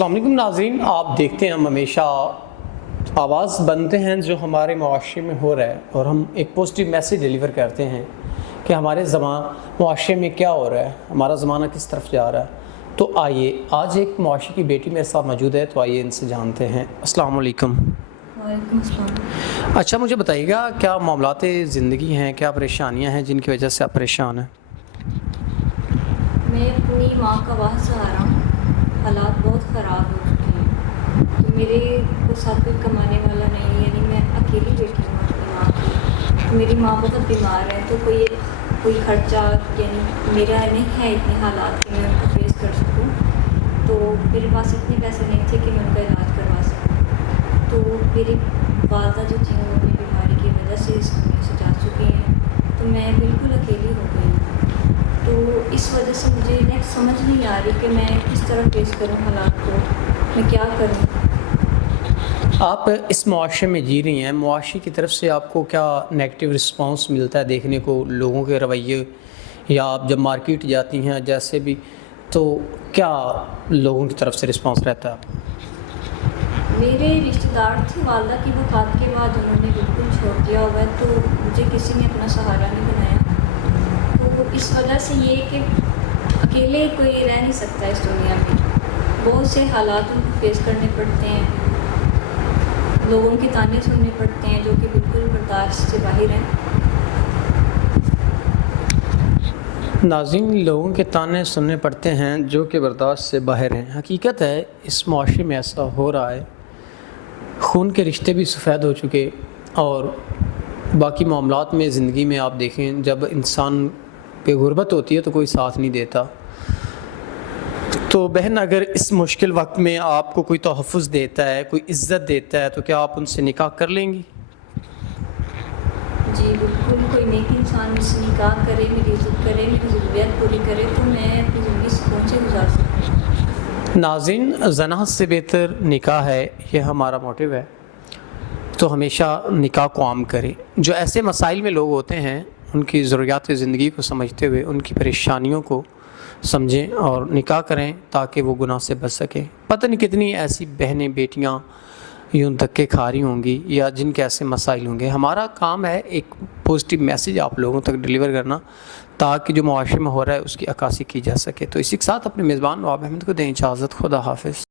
अस्सलाम वालेकुम नाज़रीन, आप देखते हैं हम हमेशा आवाज़ बनते हैं जो हमारे मुआशरे में हो रहा है और हम एक पॉजिटिव मैसेज डिलीवर करते हैं कि हमारे मुआशरे में क्या हो रहा है, हमारा ज़माना किस तरफ जा रहा है। तो आइए, आज एक मुआशरे की बेटी मेरे साथ मौजूद है, तो आइए इनसे जानते हैं। अस्सलाम वालेकुम। वालेकुम अस्सलाम। अच्छा, मुझे बताइएगा, क्या मामलात ज़िंदगी हैं, क्या परेशानियाँ हैं जिनकी वजह से आप परेशान हैं? मैं अपनी माँ का वाह सहारा हूँ। हालात बहुत ख़राब हो चुके हैं, तो मेरे को साथ कोई कमाने वाला नहीं है, यानी मैं अकेली बेटी हूँ अपनी माँ की। तो मेरी माँ बहुत बीमार है, तो कोई खर्चा यानी मेरा नहीं है इतने हालात कि मैं उनको फेस कर सकूँ। तो मेरे पास इतने पैसे नहीं थे कि मैं उनका इलाज करवा सकूँ। तो मेरी वालदा जो थी वो अपनी बीमारी की वजह से इस दुनिया से जा चुकी हैं, तो मैं बिल्कुल अकेली हो गई। तो इस वजह से मुझे नेक्स्ट समझ नहीं आ रही कि मैं किस तरह फेस करूं हालात को, मैं क्या करूं। आप इस मुआशरे में जी रही हैं, मुआशरे की तरफ से आपको क्या नेगेटिव रिस्पांस मिलता है देखने को, लोगों के रवैये, या आप जब मार्केट जाती हैं जैसे भी, तो क्या लोगों की तरफ से रिस्पांस रहता है? मेरे रिश्तेदार थे, वालदा की वफ़ात के बाद उन्होंने बिल्कुल छोड़ दिया हुआ है, तो मुझे किसी ने अपना सहारा नहीं बनाया। तो इस वजह से ये कि अकेले कोई रह नहीं सकता इस दुनिया में, बहुत से हालात उनको फेस करने पड़ते हैं, लोगों के ताने सुनने पड़ते हैं जो कि बिल्कुल बर्दाश्त से बाहर हैं। नाज़रीन, लोगों के ताने सुनने पड़ते हैं जो कि बर्दाश्त से बाहर हैं। हकीकत है, इस मुआशरे में ऐसा हो रहा है। खून के रिश्ते भी सफ़ेद हो चुके, और बाकी मामलात में ज़िंदगी में आप देखें, जब इंसान पे गुर्बत होती है तो कोई साथ नहीं देता। तो बहन, अगर इस मुश्किल वक्त में आपको कोई तोहफ़्फ़ुज़ देता है, कोई इज़्ज़त देता है, तो क्या आप उनसे निकाह कर लेंगी? जी बिल्कुल, कोई नेक इंसान मुझसे निकाह करे, मेरी इज़्ज़त करे, मेरी ज़रूरियात पूरी करे, तो मैं अपनी ज़िंदगी सुकून से गुजार सकूँ। नाज़रीन, ज़ना से बेहतर निकाह है, ये हमारा मोटिव है। तो हमेशा निकाह को आम करें। जो ऐसे मसाइल में लोग होते हैं, उनकी ज़रूरियात ज़िंदगी को समझते हुए उनकी परेशानियों को समझें और निकाह करें, ताकि वो गुनाह से बच सकें। पता नहीं कितनी ऐसी बहनें बेटियां यूँ धक्के खा रही होंगी, या जिनके ऐसे मसाइल होंगे। हमारा काम है एक पॉजिटिव मैसेज आप लोगों तक डिलीवर करना, ताकि जो मुआशरे में हो रहा है उसकी अक्कासी की जा सके। तो इसी के साथ अपने मेज़बान नवाब अहमद को दें इजाज़त। खुदा हाफ़िज़।